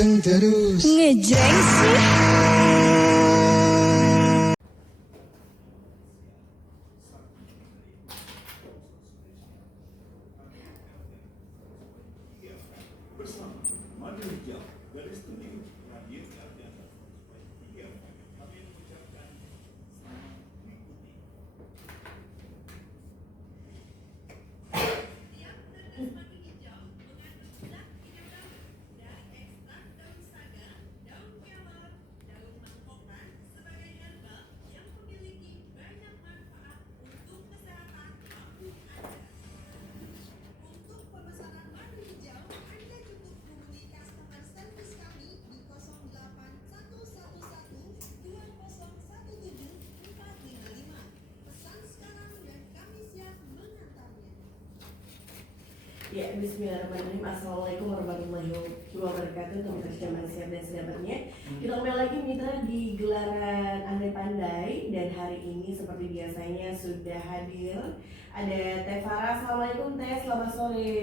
ganteng terus. Ngejreng sih. Ya, bismillahirrahmanirrahim. Assalamualaikum warahmatullahi wabarakatuh. Teman-teman Jaman Siap dan Sedabarnya, kita kembali lagi mitra di gelaran Andai Pandai. Dan hari ini seperti biasanya sudah hadir ada Teh Farah. Assalamualaikum Teh, selamat sore.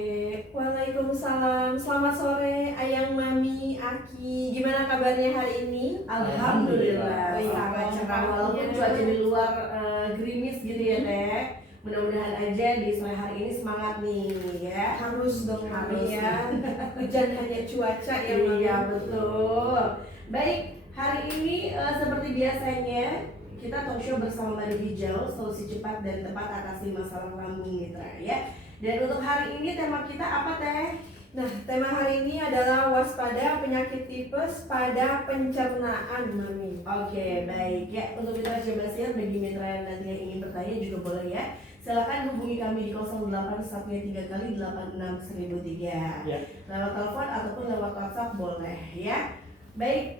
Waalaikumsalam, selamat sore Ayang, Mami, Aki. Gimana kabarnya hari ini? Alhamdulillah. Baik, Sangat cerah kabarnya. walaupun cuaca di luar gerimis gitu ya Teh. Mudah-mudahan aja di sore hari ini semangat nih ya. Harus dong, Harus Mami ya. Hujan hanya cuaca ya, Mami. Iya betul. Baik, hari ini seperti biasanya kita talk show bersama Madu Hijau, solusi cepat dan tepat atasi masalah lambung mitra ya. Dan untuk hari ini tema kita apa Teh? Nah, tema hari ini adalah waspada penyakit tipes pada pencernaan, Mami. Oke, baik ya. Untuk mitra Jabasir, bagi mitra yang nanti yang ingin bertanya juga boleh ya. Silakan hubungi kami di 0813 kali 86 1003 Ya. lewat telepon ataupun lewat WhatsApp boleh ya. Baik,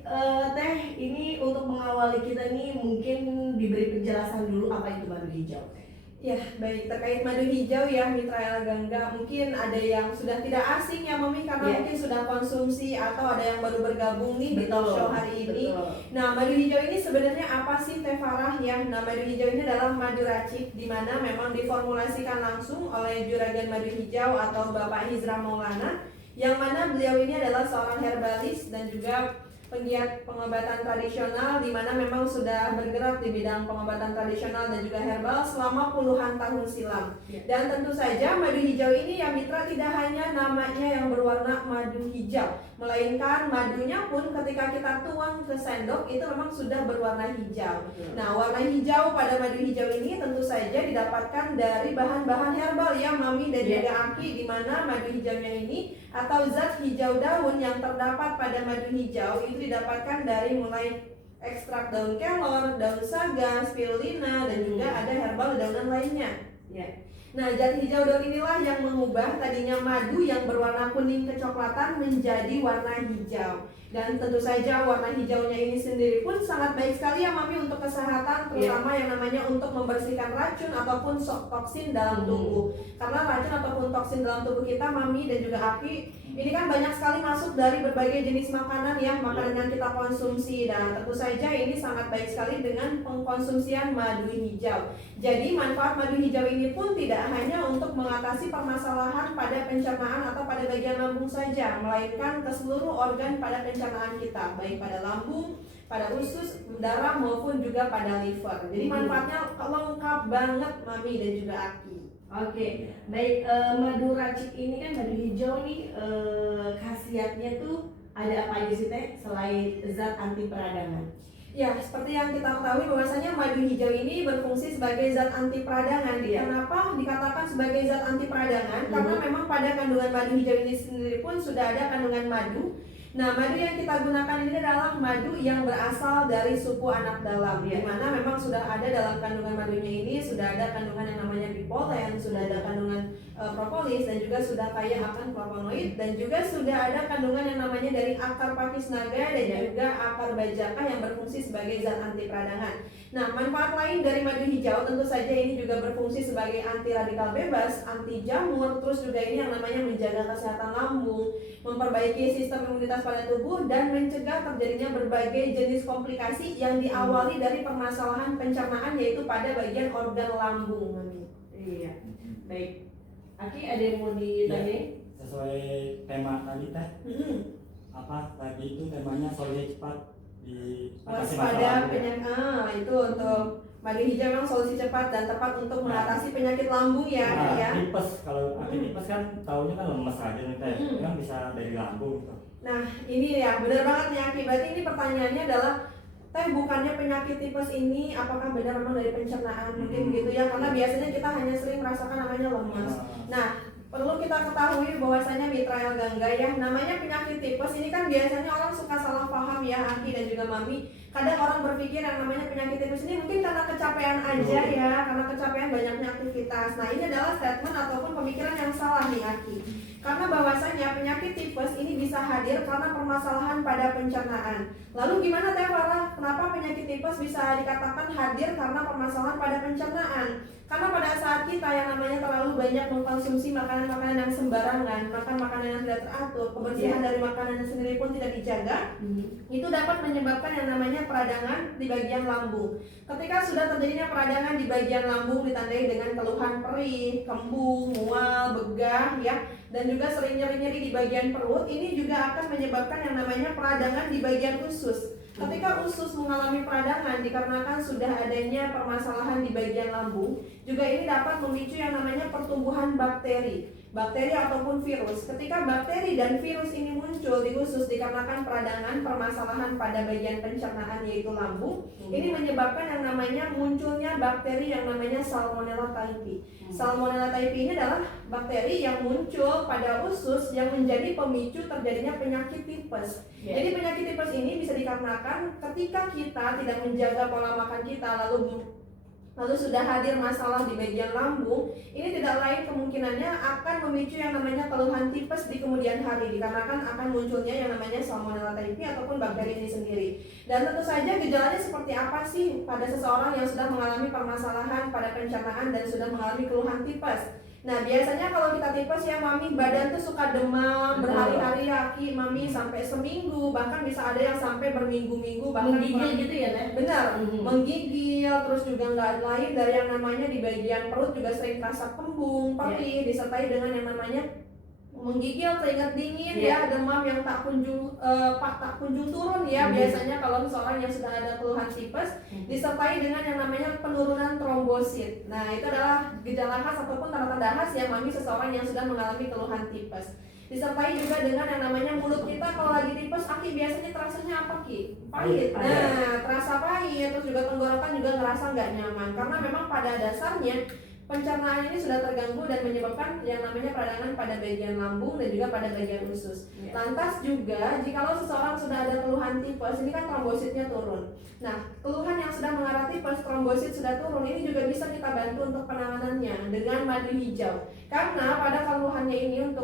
Teh, ini untuk mengawali kita nih mungkin diberi penjelasan dulu apa itu madu hijau. Ya, baik, terkait madu hijau ya Mitra El Gangga, mungkin ada yang sudah tidak asing ya Mami karena Ya. mungkin sudah konsumsi atau ada yang baru bergabung nih di Betul, talk show hari ini. betul. Nah, madu hijau ini sebenarnya apa sih Teh Farah ya? Nah, madu hijau ini adalah madu racik di mana memang diformulasikan langsung oleh Juragan Madu Hijau atau Bapak Hizra Maulana, yang mana beliau ini adalah seorang herbalis dan juga penggiat pengobatan tradisional di mana memang sudah bergerak di bidang pengobatan tradisional dan juga herbal selama puluhan tahun silam. Ya. Dan tentu saja madu hijau ini ya Mitra tidak hanya namanya yang berwarna madu hijau, melainkan madunya pun ketika kita tuang ke sendok itu memang sudah berwarna hijau. Nah, warna hijau pada madu hijau ini tentu saja didapatkan dari bahan-bahan herbal ya Mami dan Ya. juga Aki, di mana madu hijaunya ini atau zat hijau daun yang terdapat pada madu hijau itu didapatkan dari mulai ekstrak daun kelor, daun saga, spirulina, dan juga ada herbal daunan lainnya. Ya. Nah, zat hijau daun inilah yang mengubah tadinya madu yang berwarna kuning kecoklatan menjadi warna hijau. Dan tentu saja warna hijaunya ini sendiri pun sangat baik sekali ya Mami untuk kesehatan, terutama yang namanya untuk membersihkan racun ataupun toksin dalam tubuh. Karena racun ataupun toksin dalam tubuh kita Mami dan juga Aki ini kan banyak sekali masuk dari berbagai jenis makanan ya, makanan yang kita konsumsi, dan tentu saja ini sangat baik sekali dengan pengkonsumsian madu hijau. Jadi manfaat madu hijau ini pun tidak hanya untuk mengatasi permasalahan pada pencernaan atau pada bagian lambung saja, melainkan ke seluruh organ pada pencernaan kita, baik pada lambung, pada usus, darah maupun juga pada liver. Jadi manfaatnya lengkap banget Mami dan juga Aki. Oke, baik, madu racik ini kan madu hijau nih khasiatnya tuh ada apa aja sih Teh selain zat anti peradangan? Ya, seperti yang kita ketahui bahwasanya madu hijau ini berfungsi sebagai zat anti peradangan. Iya. Kenapa dikatakan sebagai zat anti peradangan? Karena memang pada kandungan madu hijau ini sendiri pun sudah ada kandungan madu. Nah, madu yang kita gunakan ini adalah madu yang berasal dari suku anak dalam, di mana memang sudah ada dalam kandungan madunya ini sudah ada kandungan yang namanya bipolen, sudah ada kandungan propolis, dan juga sudah kaya akan flavonoid, dan juga sudah ada kandungan yang namanya dari akar pakis naga dan juga akar bajaka yang berfungsi sebagai zat anti peradangan. Nah, manfaat lain dari madu hijau tentu saja ini juga berfungsi sebagai anti radikal bebas, anti jamur, terus juga ini yang namanya menjaga kesehatan lambung, memperbaiki sistem imunitas pada tubuh, dan mencegah terjadinya berbagai jenis komplikasi yang diawali dari permasalahan pencernaan yaitu pada bagian organ lambung. Iya, baik. Aki ada yang mau ditanya? Sesuai tema tadi Teh, lagi itu temanya solusi cepat di atasi masalah waspada lambung. penyakit itu untuk madu hijau memang solusi cepat dan tepat untuk mengatasi penyakit lambung ya, Nah, ya. tipes, kalau tipes kan taunya kan lemes aja nih teh, kan bisa dari lambung gitu. Nah ini ya benar banget nih Aki. Berarti ini pertanyaannya adalah teh bukannya penyakit tipes ini apakah benar memang dari pencernaan mungkin gitu ya, karena biasanya kita hanya sering merasakan namanya lemas. Nah perlu kita ketahui bahwasanya Mitra El Gangga ya, namanya penyakit tipes ini kan biasanya orang suka salah paham ya Aki dan juga Mami. Kadang orang berpikir yang namanya penyakit tipes ini mungkin karena kecapean aja ya, karena kecapean banyaknya aktivitas. Nah ini adalah statement ataupun pemikiran yang salah nih Aki. Karena bahwasanya penyakit tipes ini bisa hadir karena permasalahan pada pencernaan. Lalu gimana Teh Farah? Kenapa penyakit tipes bisa dikatakan hadir karena permasalahan pada pencernaan? Karena pada saat kita yang namanya terlalu banyak mengkonsumsi makanan-makanan yang sembarangan, makan makanan yang tidak teratur, kebersihan dari makanan sendiri pun tidak dijaga, itu dapat menyebabkan yang namanya peradangan di bagian lambung. Ketika sudah terjadinya peradangan di bagian lambung ditandai dengan keluhan perih, kembung, mual, begah ya, dan juga sering nyeri-nyeri di bagian perut, ini juga akan menyebabkan yang namanya peradangan di bagian usus. Ketika usus mengalami peradangan dikarenakan sudah adanya permasalahan di bagian lambung, juga ini dapat memicu yang namanya pertumbuhan bakteri ataupun virus. Ketika bakteri dan virus ini muncul di usus dikarenakan peradangan permasalahan pada bagian pencernaan yaitu lambung, ini menyebabkan yang namanya munculnya bakteri yang namanya Salmonella typhi. Salmonella typhi ini adalah bakteri yang muncul pada usus yang menjadi pemicu terjadinya penyakit tipes. Jadi penyakit tipes ini bisa dikarenakan ketika kita tidak menjaga pola makan kita, lalu sudah hadir masalah di bagian lambung, ini tidak lain kemungkinannya akan memicu yang namanya keluhan tipes di kemudian hari, dikarenakan akan munculnya yang namanya Salmonella typhi ataupun bakteri ini sendiri. Dan tentu saja gejalanya seperti apa sih pada seseorang yang sudah mengalami permasalahan pada pencernaan dan sudah mengalami keluhan tipes? Nah biasanya kalau kita tipes ya Mami, badan tuh suka demam berhari-hari Aki, Mami sampai seminggu, bahkan bisa ada yang sampai berminggu-minggu, bahkan menggigil gitu ya Teh? benar, menggigil, terus juga nggak lain dari yang namanya di bagian perut juga sering terasa kembung, perih, disertai dengan yang namanya menggigil, keringat dingin ya, demam yang tak kunjung turun ya. Biasanya kalau seseorang yang sudah ada keluhan tipes disertai dengan yang namanya penurunan trombosit. Nah itu adalah gejala khas ataupun tanda-tanda khas ya Mami seseorang yang sudah mengalami keluhan tipes. Disertai juga dengan yang namanya mulut kita kalau lagi tipes, Aki biasanya terasanya apa Ki? Pahit. Nah terasa pahit, terus juga tenggorokan juga ngerasa nggak nyaman karena memang pada dasarnya pencernaan ini sudah terganggu dan menyebabkan yang namanya peradangan pada bagian lambung dan juga pada bagian usus. Lantas juga jikalau seseorang sudah ada keluhan tipes, ini kan trombositnya turun. Nah, keluhan yang sudah mengarah tipes, trombosit sudah turun, ini juga bisa kita bantu untuk penanganannya dengan madu hijau. Karena pada keluhannya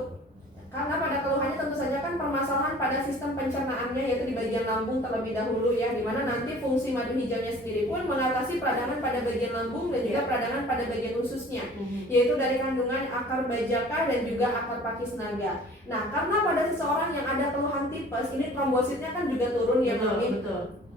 tentu saja kan permasalahan pada sistem pencernaannya yaitu di bagian lambung terlebih dahulu ya, dimana nanti fungsi madu hijaunya sendiri pun mengatasi peradangan pada bagian lambung dan juga peradangan pada bagian ususnya, yaitu dari kandungan akar bajaka dan juga akar pakis naga. Nah karena pada seseorang yang ada keluhan tipes ini trombositnya kan juga turun ya Mami.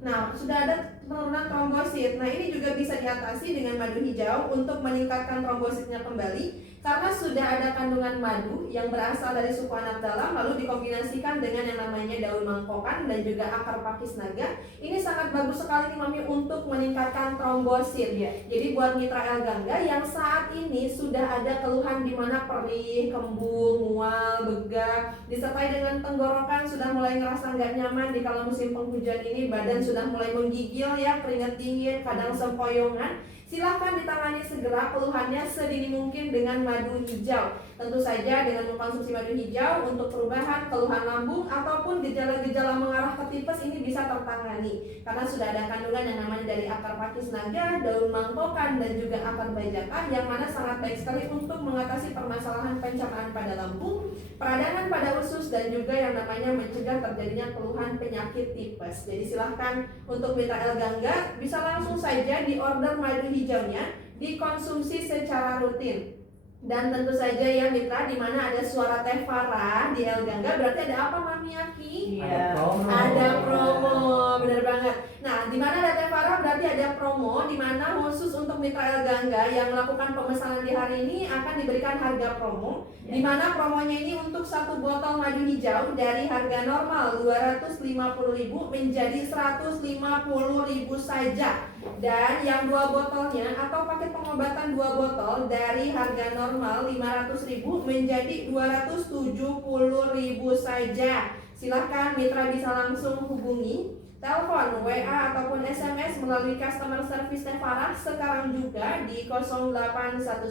Nah sudah ada penurunan trombosit. Nah ini juga bisa diatasi dengan madu hijau untuk meningkatkan trombositnya kembali. Karena sudah ada kandungan madu yang berasal dari suku anak dalam lalu dikombinasikan dengan yang namanya daun mangkokan dan juga akar pakis naga, ini sangat bagus sekali nih Mami untuk meningkatkan trombosit. Jadi buat Mitra El Gangga yang saat ini sudah ada keluhan di mana perih, kembung, mual, begah, disertai dengan tenggorokan sudah mulai ngerasa nggak nyaman di kala musim penghujan ini, badan sudah mulai menggigil ya, keringat dingin, kadang sempoyongan. Silahkan ditangani segera keluhannya sedini mungkin dengan madu hijau. Tentu saja dengan mengkonsumsi madu hijau untuk perubahan keluhan lambung ataupun gejala-gejala mengarah ke tipes ini bisa tertangani. Karena sudah ada kandungan yang namanya dari akar pakis naga, daun mangkokan dan juga akar bajaka yang mana sangat baik sekali untuk mengatasi permasalahan pencernaan pada lambung, peradangan pada usus dan juga yang namanya mencegah terjadinya keluhan penyakit tipes. Jadi silahkan untuk Mitra El Gangga bisa langsung saja di order madu hijaunya, dikonsumsi secara rutin. Dan tentu saja ya Mitra, di mana ada suara Teh Farah di El Gangga berarti ada apa Mami Aki? Ada promo. Ada promo, benar banget. Nah Nah, di mana ada Teh Farah berarti ada promo, di mana khusus untuk Mitra El Gangga yang melakukan pemesanan di hari ini akan diberikan harga promo, di mana promonya ini untuk satu botol madu hijau dari harga normal 250.000 menjadi 150.000 saja. Dan yang 2 botolnya atau paket pengobatan 2 botol dari harga normal 500.000 menjadi 270.000 saja. Silahkan mitra bisa langsung hubungi, telepon, WA ataupun SMS melalui customer service Teh Farah sekarang juga di 0811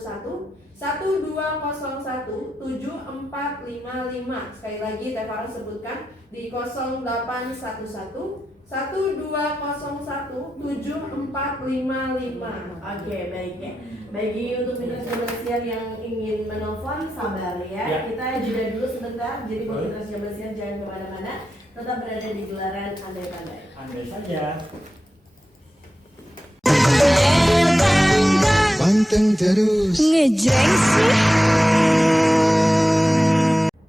1201 7455. Sekali lagi Teh Farah sebutkan di 0811 1201 7455. Oke, baik ya. Bagi untuk mitra Jabar Siar yang ingin menelpon, sabar ya. Kita jeda dulu sebentar. Jadi buat mitra Jabar Siar jangan kemana-mana, tetap berada di gelaran Andai Pandai. Andai saja. Panteng terus Ngejreng sih.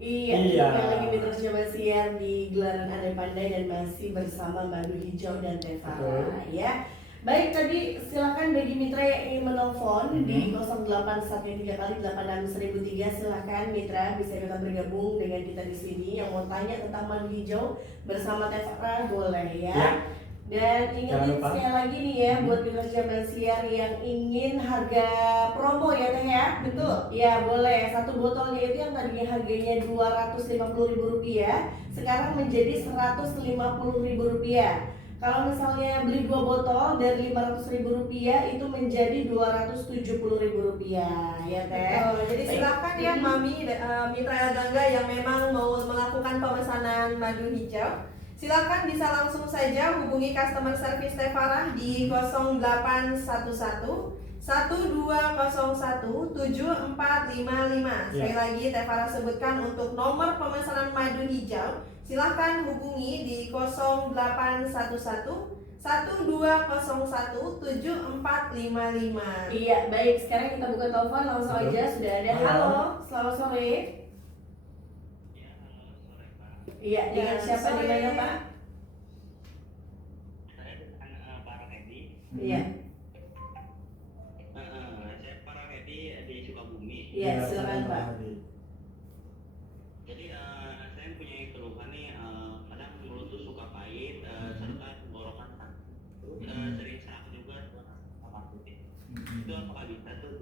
Iya, lagi mitra Jabar Siar di gelaran Andai Pandai dan masih bersama Madu Hijau dan Teh Farah ya. Baik, tadi silakan bagi mitra yang ingin menelpon di 0813 kali 86.003. Silakan mitra bisa kita bergabung dengan kita di sini yang mau tanya tentang Madu Hijau bersama Teh Farah boleh ya. Dan ingetin sekali lagi nih ya buat mitra Jabar Siar yang ingin harga promo ya Teh ya. Betul. Ya boleh, satu botolnya itu yang tadinya harganya Rp250.000 sekarang menjadi Rp150.000. Kalau misalnya beli 2 botol dari Rp500.000 itu menjadi Rp270.000 ya Teh. Jadi silakan ya Mami, Mitra El Gangga yang memang mau melakukan pemesanan madu hijau, silakan bisa langsung saja hubungi customer service Teh Farah di 0811 1201 7455. Sekali lagi Teh Farah sebutkan untuk nomor pemesanan madu hijau, silahkan hubungi di 0811 1201 7455. Iya, baik. Sekarang kita buka telepon langsung aja. Sudah ada. Halo, selamat sore. Iya, dengan siapa di mana Pak? Saya dengan Pak Rahedi. Iya. Saya Pak Rahedi di Sukabumi. Iya, silakan Pak. Jadi saya punya keluhan nih, kadang mulut tuh suka pahit, serta tenggorokan terus sering serak juga sama putih. Itu apakah bisa tuh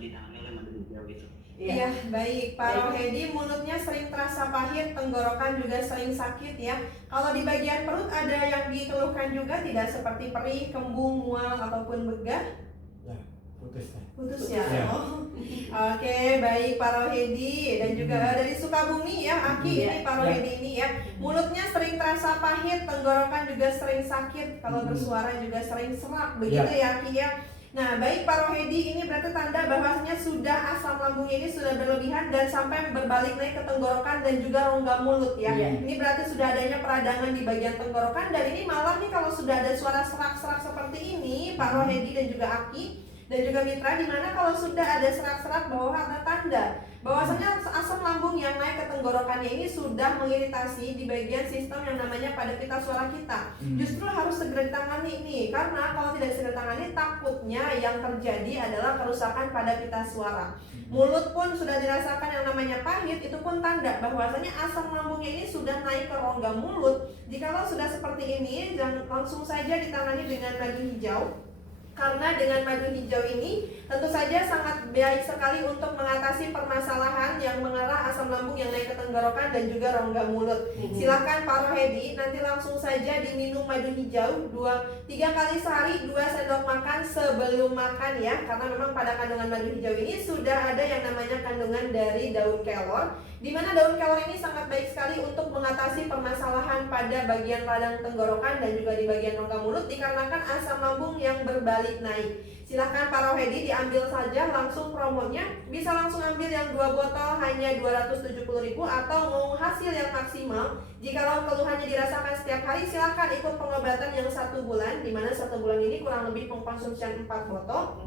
ditangani oleh madu hijau gitu? Iya, baik. Pak Rohedi, mulutnya sering terasa pahit, tenggorokan juga sering sakit ya. Kalau di bagian perut ada yang dikeluhkan juga tidak, seperti perih, kembung, mual ataupun begah? Ya, putus. Putus ya. Ya. Oh. Oke, baik Pak Rohedi, dan juga dari Sukabumi ya, Aki ini Pak Rohedi ini ya. Mulutnya sering terasa pahit, tenggorokan juga sering sakit, kalau bersuara juga sering serak, begitu ya Aki ya. Nah, baik Pak Rohedi, ini berarti tanda bahwasanya sudah asam lambungnya ini sudah berlebihan dan sampai berbalik naik ke tenggorokan dan juga rongga mulut ya. Ini berarti sudah adanya peradangan di bagian tenggorokan, dan ini malah nih kalau sudah ada suara serak-serak seperti ini Pak Rohedi dan juga Aki dan juga mitra, dimana kalau sudah ada serak-serak bahwa ada tanda bahwasanya asam lambung yang naik ke tenggorokannya ini sudah mengiritasi di bagian sistem yang namanya pada pita suara kita. Justru harus segera ditangani nih, karena kalau tidak segera ditangani takutnya yang terjadi adalah kerusakan pada pita suara. Mulut pun sudah dirasakan yang namanya pahit, itu pun tanda bahwasanya asam lambungnya ini sudah naik ke rongga mulut. Jikalau sudah seperti ini, jangan langsung saja ditangani dengan madu hijau. Karena dengan madu hijau ini tentu saja sangat baik sekali untuk mengatasi permasalahan yang mengarah asam lambung yang naik ke tenggorokan dan juga rongga mulut. Silakan Pak Rohedi, nanti langsung saja diminum madu hijau 3 kali sehari, 2 sendok makan sebelum makan ya. Karena memang pada kandungan madu hijau ini sudah ada yang namanya kandungan dari daun kelor, di mana daun kelor ini sangat baik sekali untuk mengatasi permasalahan pada bagian radang tenggorokan dan juga di bagian rongga mulut dikarenakan asam lambung yang berbalik naik. Silahkan Pak Rohedi diambil saja langsung promonya, bisa langsung ambil yang 2 botol hanya 270.000, atau mau hasil yang maksimal jikalau keluhannya dirasakan setiap hari, silahkan ikut pengobatan yang 1 bulan, dimana 1 bulan ini kurang lebih pengkonsumsian 4 botol.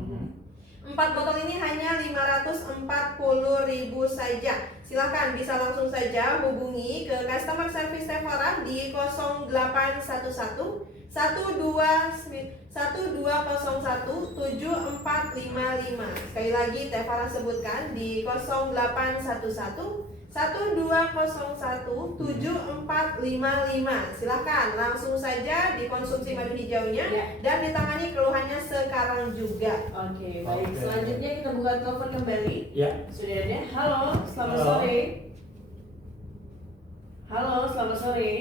4 botol ini hanya 540.000 saja. Silahkan bisa langsung saja hubungi ke customer service Tevara di 0811 1201 7455. Sekali lagi Tevara sebutkan di 0811 1201 7455. Silahkan langsung saja dikonsumsi madu hijaunya dan ditangani keluhannya sekarang juga. Oke, baik. Oke. Selanjutnya kita buka telepon kembali. Ya, Sudah ada. Halo, selamat Halo. sore. Halo, selamat sore.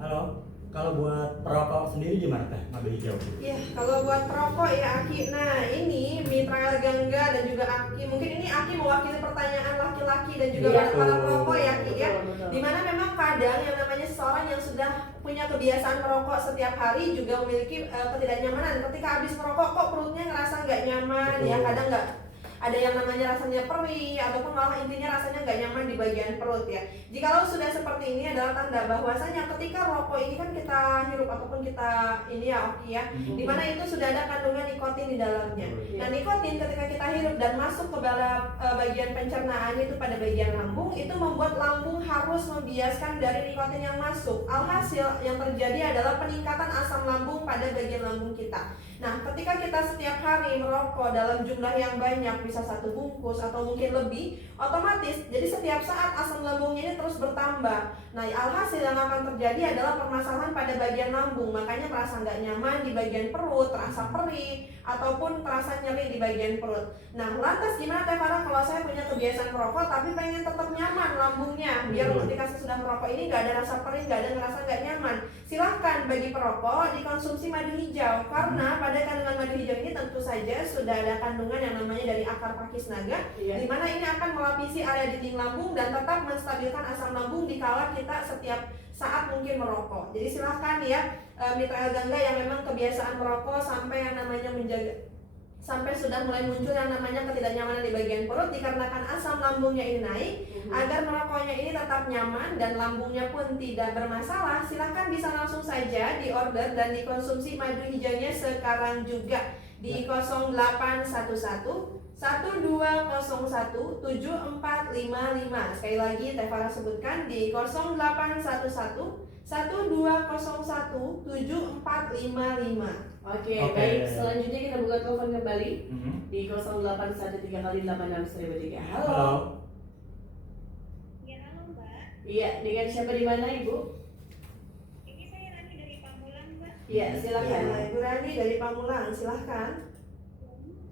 halo. Kalau buat perokok sendiri gimana teh madu hijau? Ya, kalau buat perokok ya Aki. Nah, ini Mitra Gangga dan juga Aki. Mungkin ini Aki mewakili pertanyaan laki-laki dan juga Iya. para perokok ya Aki ya. Betul, betul. Dimana memang kadang yang namanya seseorang yang sudah punya kebiasaan merokok setiap hari juga memiliki ketidaknyamanan. Ketika habis merokok kok perutnya ngerasa nggak nyaman ya, Betul. kadang nggak ada yang namanya rasanya perih ataupun malah intinya rasanya nggak nyaman di bagian perut ya. Jikalau sudah seperti ini adalah tanda bahwasanya ketika rokok ini kan kita hirup ataupun kita ini ya Oki ya, dimana itu sudah ada kandungan nikotin di dalamnya. Nah, nikotin ketika kita hirup dan masuk ke dalam bagian pencernaan itu pada bagian lambung, itu membuat lambung harus membiaskan dari nikotin yang masuk. Alhasil yang terjadi adalah peningkatan asam lambung pada bagian lambung kita. Nah, ketika kita setiap hari merokok dalam jumlah yang banyak, bisa 1 bungkus atau mungkin lebih, otomatis jadi setiap saat asam lambungnya ini terus bertambah. Nah, alhasil yang akan terjadi adalah permasalahan pada bagian lambung. Makanya merasa nggak nyaman di bagian perut, terasa perih, ataupun terasa nyeri di bagian perut. Nah, lantas gimana Teh Farah kalau saya punya kebiasaan merokok tapi pengen tetap nyaman lambungnya, biar ketika saya sudah merokok ini nggak ada rasa perih, nggak ada ngerasa nggak nyaman. Silahkan bagi perokok dikonsumsi madu hijau, karena pada kandungan madu hijau ini tentu saja sudah ada kandungan yang namanya dari akar pakis naga, di mana ini akan melapisi area dinding lambung dan tetap menstabilkan asam lambung dikala kita setiap saat mungkin merokok. Jadi silahkan ya Mitra Gangga yang memang kebiasaan merokok sampai yang namanya sampai sudah mulai muncul yang namanya ketidaknyamanan di bagian perut dikarenakan asam lambungnya ini naik. Agar merokoknya ini tetap nyaman dan lambungnya pun tidak bermasalah, silahkan bisa langsung saja diorder dan dikonsumsi madu hijaunya sekarang juga di 0811 1201 7455. Sekali lagi Teh Farah sebutkan di 0811 1201 7455. Oke, Oke. baik. Selanjutnya kita buka telepon kembali di 0813 kali 86.003. Halo. Halo. Ya, halo Mbak. Iya, dengan siapa di mana Ibu? Ini saya Rani dari Pamulang, Mbak. Iya, silakan. Nah, Ibu Rani dari Pamulang, silahkan.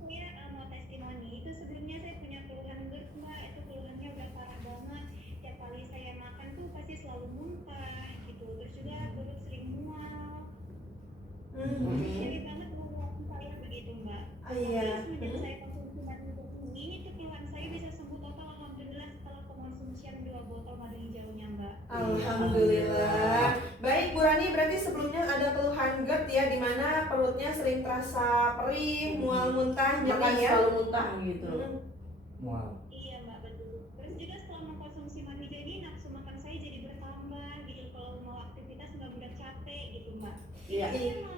Saya mau testimoni. Itu sebelumnya saya punya keluhan GERD, Mbak. Itu keluhannya udah parah banget. Tiap kali saya makan tuh pasti selalu muntah gitu. Terus juga perut sering mual. Jadi banget mengeluarkan saya begitu, Mbak. Iya. Terus sejak saya konsumsi madu hijau ini tuh keluhan saya bisa sembuh total, alhamdulillah, setelah pengonsumsian 2 botol madu hijaunya, Mbak. Alhamdulillah. Baik Bu Rani, berarti sebelumnya ada keluhan GERD ya, di mana perutnya sering terasa perih, mual, muntah, Makan nyeri ya. selalu muntah gitu. Wow. Iya, Mbak, betul. Terus juga setelah mengkonsumsi madu hijau ini nafsu makan saya jadi bertambah gitu. Kalau mau aktivitas nggak mudah capek gitu, Mbak. Iya. Saya mau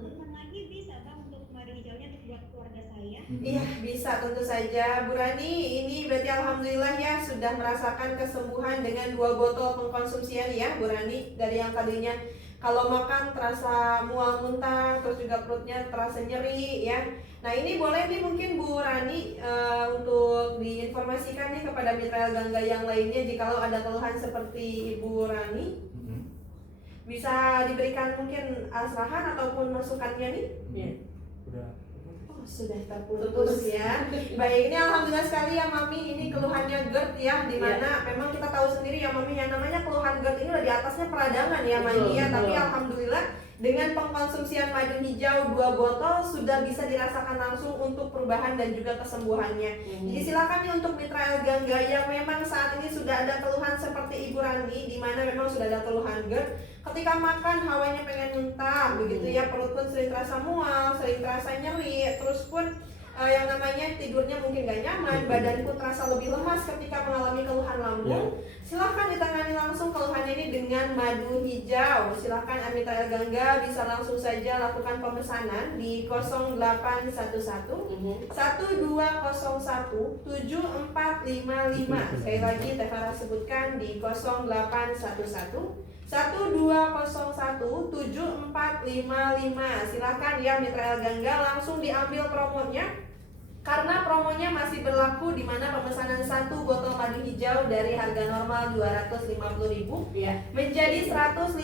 pesan lagi bisa Bang untuk madu hijaunya untuk buat keluarga saya. Iya, bisa tentu saja Bu Rani. Ini berarti alhamdulillah ya sudah merasakan kesembuhan dengan 2 botol pengkonsumsian ya Bu Rani. Dari yang tadinya kalau makan terasa mual muntah, terus juga perutnya terasa nyeri ya. Nah, ini boleh nih mungkin Bu Rani untuk diinformasikan nih kepada Mitra Gangga yang lainnya jikalau ada keluhan seperti Ibu Rani, bisa diberikan mungkin arahan ataupun masukannya nih. Iya. Udah. Oh, sudah terputus ya. Baik, ini alhamdulillah sekali ya Mami, ini keluhannya GERD ya, dimana memang kita tahu sendiri ya Mami, yang namanya keluhan GERD ini udah di atasnya peradangan ya Mami ya, tapi alhamdulillah dengan pengkonsumsian madu hijau 2 botol sudah bisa dirasakan langsung untuk perubahan dan juga kesembuhannya. Jadi silakan nih untuk Mitra Gangga yang memang saat ini sudah ada keluhan seperti Ibu Rani, di mana memang sudah ada keluhan GERD, ketika makan hawanya pengen muntah begitu ya, perut pun sering terasa mual, sering terasa nyeri, terus pun yang namanya tidurnya mungkin gak nyaman, badan pun terasa lebih lemas ketika mengalami keluhan lambung. Silahkan ditangani langsung langsung keluhannya ini dengan madu hijau. Silahkan Amita Elgangga bisa langsung saja lakukan pemesanan di 0811 1201 7455. Sekali lagi Tevara sebutkan di 0811 1201 7455. Silahkan ya Mitra Elgangga langsung diambil promonya, karena promonya masih berlaku di mana pemesanan 1 botol madu hijau dari harga normal 250.000 menjadi 150.000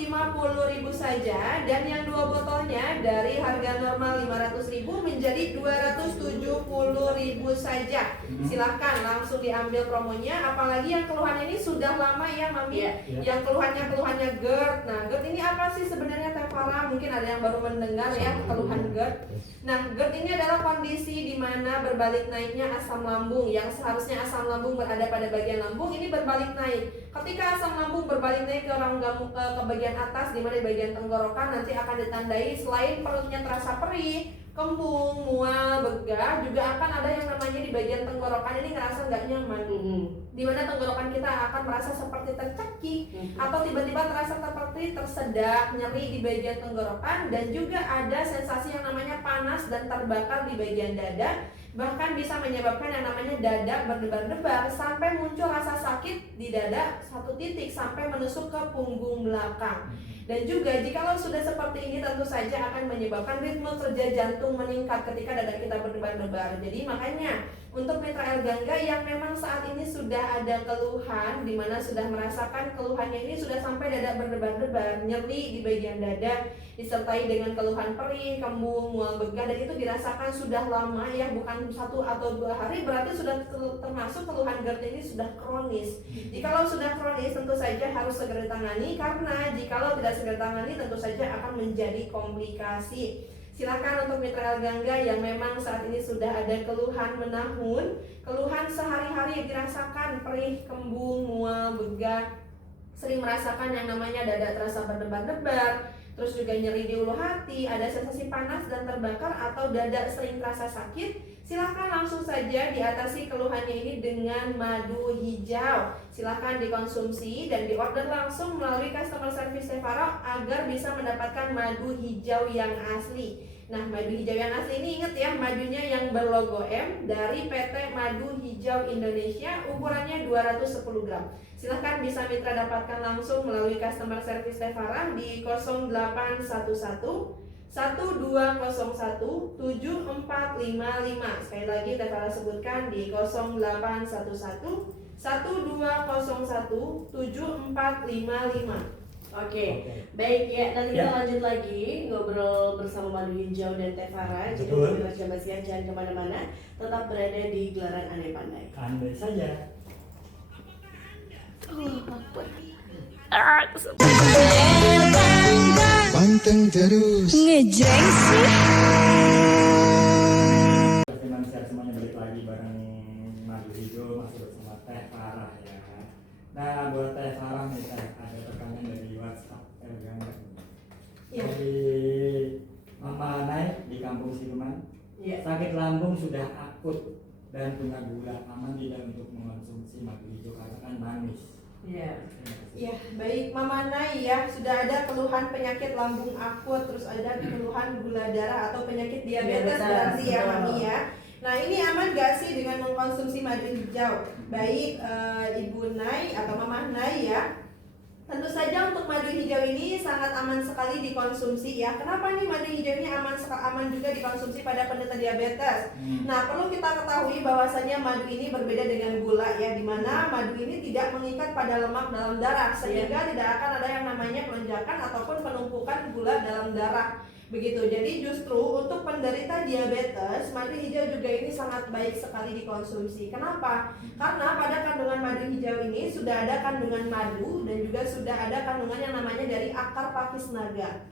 saja, dan yang 2 botolnya dari harga normal 500.000 menjadi 270.000 saja. Silahkan langsung diambil promonya, apalagi yang keluhannya ini sudah lama ya Mami, yang keluhannya GERD. Nah, GERD ini apa sih sebenarnya Tevara? Mungkin ada yang baru mendengar ya keluhan GERD. Nah, GERD ini adalah kondisi di mana berbalik naiknya asam lambung. Yang seharusnya asam lambung berada pada bagian lambung, ini berbalik naik. Ketika asam lambung berbalik naik ke rongga ke bagian atas, di mana di bagian tenggorokan, nanti akan ditandai selain perutnya terasa perih, kembung, mual, begah, juga akan ada yang namanya di bagian tenggorokan ini ngerasa nggak nyaman. Di mana tenggorokan kita akan merasa seperti tercekik atau tiba-tiba terasa seperti tersedak, nyeri di bagian tenggorokan, dan juga ada sensasi yang namanya panas dan terbakar di bagian dada. Bahkan bisa menyebabkan yang namanya dada berdebar-debar sampai muncul rasa sakit di dada satu titik sampai menusuk ke punggung belakang. Dan juga jikalau sudah seperti ini tentu saja akan menyebabkan ritme kerja jantung meningkat ketika dada kita berdebar-debar. Jadi makanya untuk Mitra Elgangga yang memang saat ini sudah ada keluhan, di mana sudah merasakan keluhannya ini sudah sampai dada berdebar-debar, nyeri di bagian dada, disertai dengan keluhan perih, kembung, mual, begah, dan itu dirasakan sudah lama ya, bukan 1 atau 2 hari, berarti sudah termasuk keluhan GERD ini sudah kronis. Jikalau sudah kronis tentu saja harus segera ditangani, karena jikalau tidak segera ditangani tentu saja akan menjadi komplikasi. Silakan untuk Mitra Elgangga yang memang saat ini sudah ada keluhan menahun, keluhan sehari-hari dirasakan perih, kembung, mual, begah, sering merasakan yang namanya dada terasa berdebar-debar, terus juga nyeri di ulu hati, ada sensasi panas dan terbakar, atau dada sering terasa sakit, silahkan langsung saja diatasi keluhannya ini dengan madu hijau. Silahkan dikonsumsi dan diorder langsung melalui customer service Tevara agar bisa mendapatkan madu hijau yang asli. Nah, madu hijau yang asli ini ingat ya, madunya yang berlogo M dari PT Madu Hijau Indonesia, ukurannya 210 gram. Silahkan bisa Mitra dapatkan langsung melalui customer service Tevara di 0811 1201 7455. Sekali lagi Tevara sebutkan di 0811 1201 7455. Oke, baik ya. Nanti kita lanjut lagi ngobrol bersama Madu Hijau dan Tevara. Jadi Mitra Jamasiah jangan kemana-mana, tetap berada di Gelaran Andai Pandai. Andai saja. Panteng terus. Ngejreng sih. Manusia semuanya balik lagi bareng Madu Hijau, masih bersama Tevara ya. Nah, buat Tevara nih ada tekanan dari WhatsApp Elgangga. Dari Mama Naik di Kampung Siluman. Sakit lambung sudah akut dan punya gula, aman tidak untuk mengonsumsi madu hijau karena kan manis. Ya, baik Mama Nai ya, sudah ada keluhan penyakit lambung akut, terus ada keluhan gula darah atau penyakit diabetes berarti ya Mami ya. Nah, ini aman gak sih dengan mengkonsumsi madu hijau? Baik Ibu Nai atau Mama Nai ya. Tentu saja untuk madu hijau ini sangat aman sekali dikonsumsi ya. Kenapa nih madu hijau ini aman juga dikonsumsi pada penderita diabetes? Nah, perlu kita ketahui bahwasanya madu ini berbeda dengan gula ya, dimana madu ini tidak mengikat pada lemak dalam darah, sehingga tidak akan ada yang namanya lonjakan ataupun penumpukan gula dalam darah. Begitu. Jadi justru untuk penderita diabetes, madu hijau juga ini sangat baik sekali dikonsumsi. Kenapa? Karena pada kandungan madu hijau ini sudah ada kandungan madu dan juga sudah ada kandungan yang namanya dari akar pakis naga.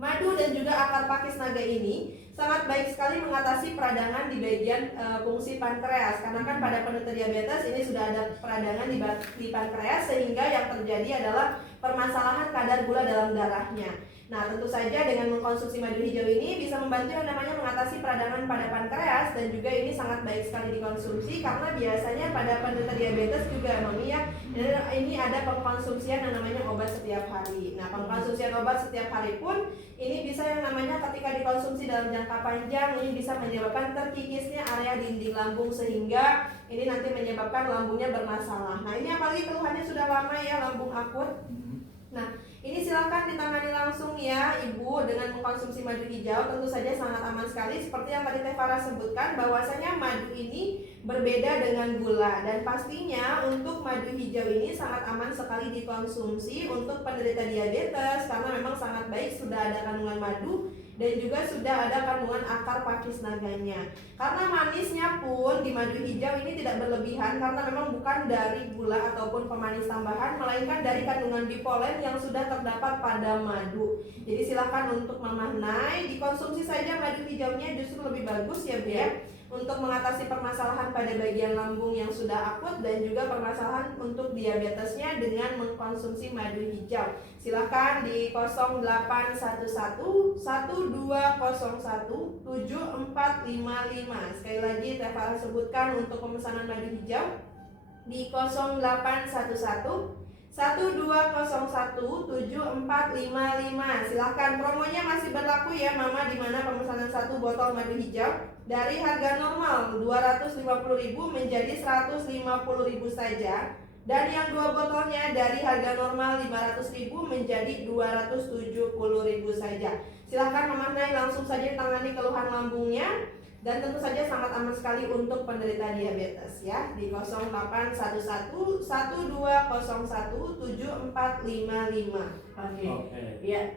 Madu dan juga akar pakis naga ini sangat baik sekali mengatasi peradangan di bagian fungsi pankreas. Karena kan pada penderita diabetes ini sudah ada peradangan di pankreas, sehingga yang terjadi adalah permasalahan kadar gula dalam darahnya. Nah, tentu saja dengan mengkonsumsi madu hijau ini bisa membantu yang namanya mengatasi peradangan pada pankreas, dan juga ini sangat baik sekali dikonsumsi karena biasanya pada penderita diabetes juga Mami ya, ini ada pengkonsumsian yang namanya obat setiap hari. Nah, pengkonsumsian obat setiap hari pun ini bisa yang namanya ketika dikonsumsi dalam jangka panjang ini bisa menyebabkan terkikisnya area dinding lambung, sehingga ini nanti menyebabkan lambungnya bermasalah. Nah, ini apalagi keluhannya sudah lama ya, lambung akut. Nah, ini silakan ditangani langsung ya Ibu dengan mengkonsumsi madu hijau. Tentu saja sangat aman sekali seperti yang tadi Teh Farah sebutkan, bahwasanya madu ini berbeda dengan gula, dan pastinya untuk madu hijau ini sangat aman sekali dikonsumsi untuk penderita diabetes karena memang sangat baik, sudah ada kandungan madu dan juga sudah ada kandungan akar pakis naganya. Karena manisnya pun di madu hijau ini tidak berlebihan karena memang bukan dari gula ataupun pemanis tambahan, melainkan dari kandungan bipolen yang sudah terdapat pada madu. Jadi silakan untuk Mama Nai dikonsumsi saja madu hijaunya, justru lebih bagus ya Bu ya, untuk mengatasi permasalahan pada bagian lambung yang sudah akut dan juga permasalahan untuk diabetesnya dengan mengkonsumsi madu hijau. Silakan di 0811 1201 7455. Sekali lagi Teh Farah sebutkan untuk pemesanan madu hijau di 0811 1201 7455. Silahkan, promonya masih berlaku ya Mama, dimana pemesanan 1 botol madu hijau dari harga normal 250.000 menjadi 150.000 saja, dan yang 2 botolnya dari harga normal 500.000 menjadi 270.000 saja. Silahkan Mama Nai langsung saja tangani keluhan lambungnya, dan tentu saja sangat aman sekali untuk penderita diabetes ya, di 0811 1201 7455. Oke. Ya,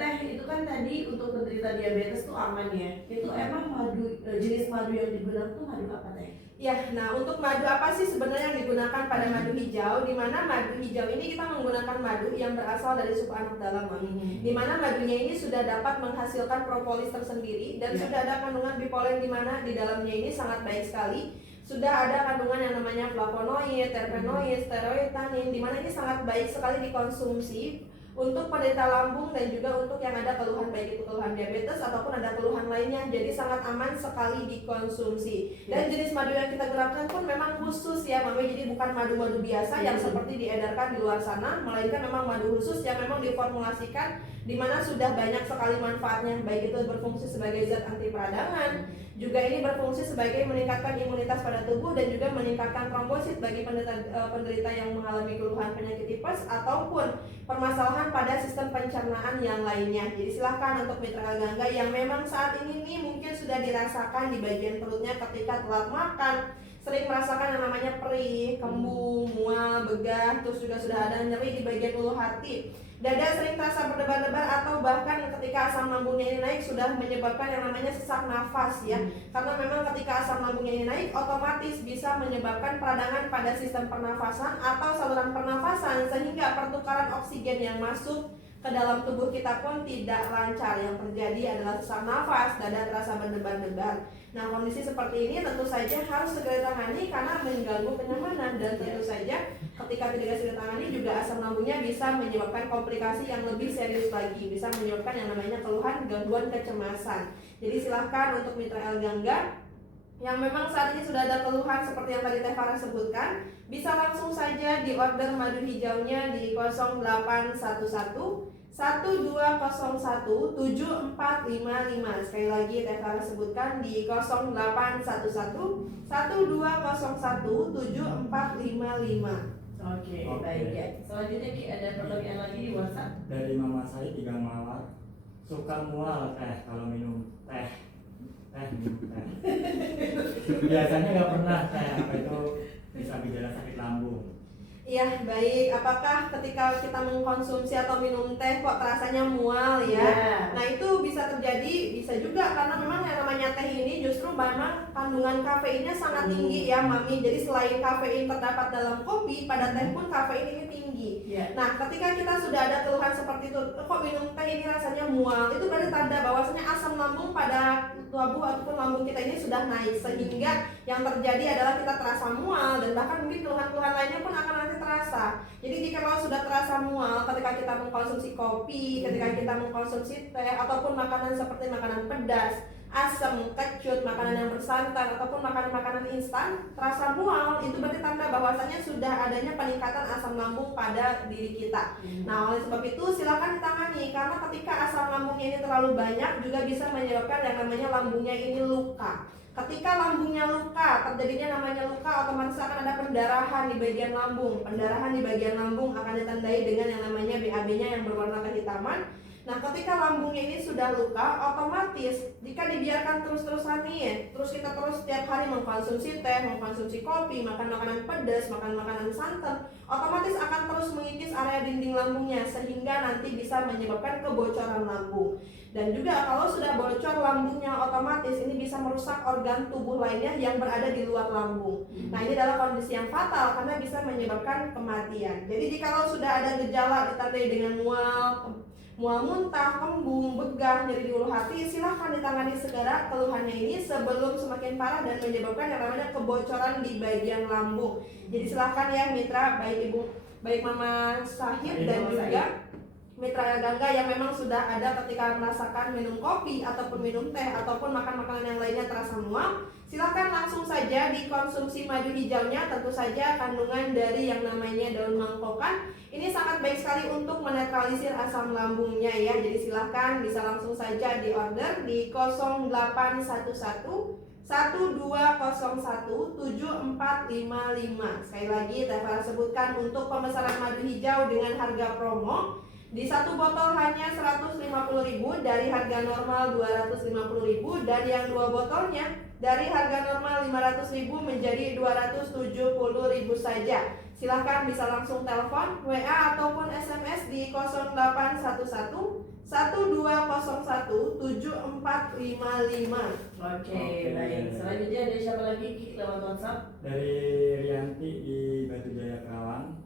Teh, itu kan tadi untuk penderita diabetes tuh aman ya. Itu emang madu, jenis madu yang digunakan tuh madu apa Teh? Ya, nah untuk madu apa sih sebenarnya yang digunakan pada madu hijau? Di mana madu hijau ini kita menggunakan madu yang berasal dari suku anak dalam Mami. Di mana madunya ini sudah dapat menghasilkan propolis tersendiri dan sudah ada kandungan bipolen, di mana di dalamnya ini sangat baik sekali. Sudah ada kandungan yang namanya flavonoid, terpenoid, steroid, tanin, di mana ini sangat baik sekali dikonsumsi untuk penderita lambung dan juga untuk yang ada keluhan, baik itu keluhan diabetes ataupun ada keluhan lainnya. Jadi sangat aman sekali dikonsumsi. Dan jenis madu yang kita gunakan pun memang khusus ya Mami, jadi bukan madu-madu biasa yang seperti diedarkan di luar sana, melainkan memang madu khusus yang memang diformulasikan di mana sudah banyak sekali manfaatnya, baik itu berfungsi sebagai zat anti peradangan, juga ini berfungsi sebagai meningkatkan imunitas pada tubuh dan juga meningkatkan trombosit bagi penderita yang mengalami keluhan penyakit tipes ataupun permasalahan pada sistem pencernaan yang lainnya. Jadi silahkan untuk mitra gangga yang memang saat ini nih mungkin sudah dirasakan di bagian perutnya ketika telat makan, sering merasakan yang namanya perih, kembung, mual, begah, terus juga sudah ada nyeri di bagian ulu hati, dada sering terasa berdebar-debar, atau bahkan ketika asam lambungnya ini naik sudah menyebabkan yang namanya sesak nafas ya. Karena memang ketika asam lambungnya ini naik otomatis bisa menyebabkan peradangan pada sistem pernafasan atau saluran pernafasan, sehingga pertukaran oksigen yang masuk ke dalam tubuh kita pun tidak lancar. Yang terjadi adalah sesak nafas, dada terasa berdebar-debar. Nah, kondisi seperti ini tentu saja harus segera ditangani karena mengganggu kenyamanan, dan tentu saja ketika tidak segera ditangani juga asam lambungnya bisa menyebabkan komplikasi yang lebih serius lagi, bisa menyebabkan yang namanya keluhan gangguan kecemasan. Jadi silahkan untuk mitra El Gangga yang memang saat ini sudah ada keluhan seperti yang tadi Teh Farah sebutkan, bisa langsung saja di order madu hijaunya di 0811 1201 7455. Sekali lagi Teh Farah sebutkan di 0811 1201 7455. Oke, baik ya. Selanjutnya Ki, ada pertanyaan lagi di WhatsApp dari Mama saya 3 Mawar. Suka mual Teh kalau minum teh. Minum teh. Biasanya nggak pernah Teh, apa itu bisa gejala sakit lambung. Iya, baik. Apakah ketika kita mengkonsumsi atau minum teh kok rasanya mual ya? Nah, itu bisa terjadi, bisa juga karena memang yang namanya teh ini justru memang kandungan kafeinnya sangat tinggi ya Mami. Jadi selain kafein terdapat dalam kopi, pada teh pun kafein ini tinggi. Nah, ketika kita sudah ada keluhan seperti itu, kok minum teh ini rasanya mual, itu berarti tanda bahwasanya asam lambung pada tubuh ataupun lambung kita ini sudah naik, sehingga yang terjadi adalah kita terasa mual dan bahkan mungkin keluhan-keluhan lainnya pun akan nanti terasa. Jadi jika sudah terasa mual ketika kita mengkonsumsi kopi, ketika kita mengkonsumsi teh, ataupun makanan seperti makanan pedas, asam, kecut, makanan yang bersantan, ataupun makanan-makanan instan, terasa mual, itu berarti tanda bahwasanya sudah adanya peningkatan asam lambung pada diri kita. Nah, oleh sebab itu silakan ditangani, karena ketika asam lambungnya ini terlalu banyak juga bisa menyebabkan yang namanya lambungnya ini luka. Ketika lambungnya luka, terjadinya namanya luka, otomatis akan ada pendarahan di bagian lambung. Pendarahan di bagian lambung akan ditandai dengan yang namanya BAB-nya yang berwarna kehitaman. Nah, ketika lambungnya ini sudah luka, otomatis jika dibiarkan terus-terusan nih, terus kita terus setiap hari mengkonsumsi teh, mengkonsumsi kopi, makan makanan pedas, makan makanan santan, otomatis akan terus mengikis area dinding lambungnya sehingga nanti bisa menyebabkan kebocoran lambung. Dan juga kalau sudah bocor lambungnya, otomatis ini bisa merusak organ tubuh lainnya yang berada di luar lambung. Nah, ini adalah kondisi yang fatal karena bisa menyebabkan kematian. Jadi jikalau sudah ada gejala ditandai dengan mual muntah, kembung, begah, nyeri di ulu hati, silahkan ditangani segera keluhannya ini sebelum semakin parah dan menyebabkan yang namanya kebocoran di bagian lambung. Jadi silahkan ya mitra, baik Mama Syahid dan juga Mitra Gangga yang memang sudah ada ketika merasakan minum kopi ataupun minum teh ataupun makan makanan yang lainnya terasa mual, silakan langsung saja dikonsumsi madu hijaunya. Tentu saja kandungan dari yang namanya daun mangkokan ini sangat baik sekali untuk menetralisir asam lambungnya ya. Jadi silahkan bisa langsung saja diorder di 0811 1201 7455. Sekali lagi Teh Farah sebutkan untuk pemesanan madu hijau dengan harga promo di satu botol hanya 150.000 dari harga normal 250.000, dan yang dua botolnya dari harga normal 500.000 menjadi 270.000 saja. Silahkan bisa langsung telepon, WA ataupun SMS di 0811 1201 7455. Oke, baik. Selanjutnya ada siapa lagi lewat WhatsApp? Dari Rianti di Batu Jaya Karawang.